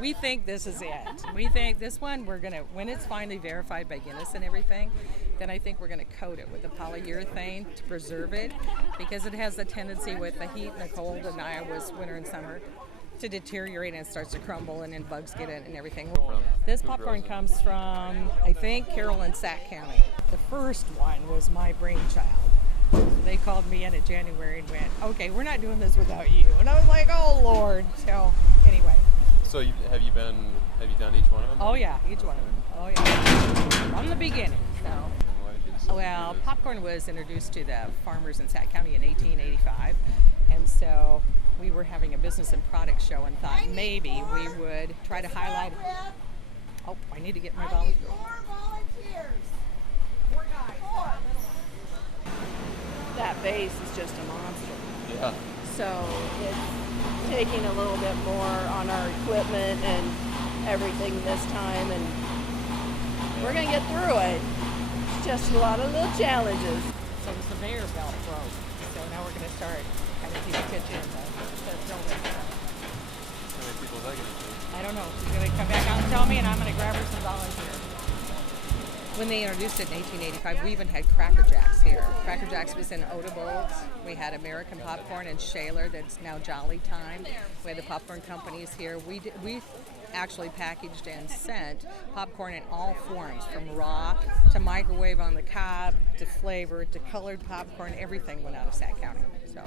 We think this is it. We think this one, when it's finally verified by Guinness and everything, then I think we're gonna coat it with a polyurethane to preserve it, because it has a tendency with the heat and the cold in Iowa's winter and summer to deteriorate, and it starts to crumble, and then bugs get it and everything. This popcorn comes from, I think, Carroll and Sac County. The first one was my brainchild. They called me in January and went, okay, we're not doing this without you. And I was like, oh Lord. So anyway. So have you done each one of them? Oh yeah, each one of them. Oh yeah. From the beginning. So. Well, popcorn was introduced to the farmers in Sac County in 1885, and so we were having a business and product show and thought maybe we would try to highlight. Oh, I need to get my volunteers. That base is just a monster. Yeah. So it's taking a little bit more on our equipment and everything this time, and we're gonna get through it. It's just a lot of little challenges. So the conveyor belt broke, so now we're gonna start kind of keeping attention to building. How many people is that going to take? I don't know. She's gonna come back out and tell me, and I'm gonna grab her some volunteers. When they introduced it in 1885, we even had Cracker Jacks here. Cracker Jacks was in Odables. We had American Popcorn and Shaler, that's now Jolly Time. We had the popcorn companies here. We actually packaged and sent popcorn in all forms, from raw to microwave on the cob to flavored to colored popcorn. Everything went out of Sac County. So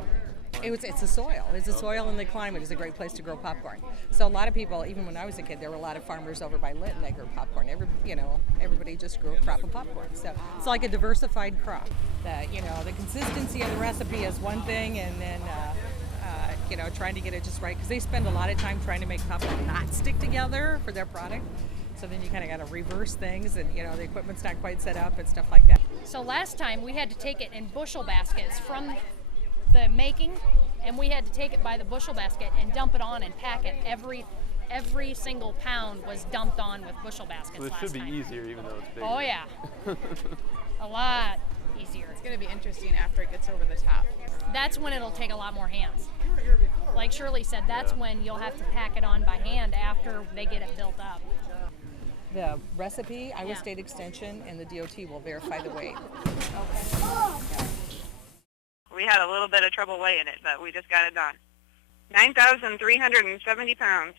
it's a soil. It's a soil, and the climate is a great place to grow popcorn. So a lot of people, even when I was a kid, there were a lot of farmers over by Linton that grew popcorn. Everybody just grew a crop of popcorn. So it's like a diversified crop. The consistency of the recipe is one thing, and then trying to get it just right, because they spend a lot of time trying to make popcorn not stick together for their product. So then you kind of got to reverse things, and the equipment's not quite set up and stuff like that. So last time we had to take it in bushel baskets from the making, and we had to take it by the bushel basket and dump it on and pack it. Every single pound was dumped on with bushel baskets. So this should be easier, even though it's bigger. Oh yeah. A lot easier. It's going to be interesting after it gets over the top. That's when it'll take a lot more hands. Like Shirley said, that's when you'll have to pack it on by hand after they get it built up. The recipe, Iowa State Extension, and the DOT will verify the weight. Okay. We had a little bit of trouble weighing it, but we just got it done. 9,370 pounds.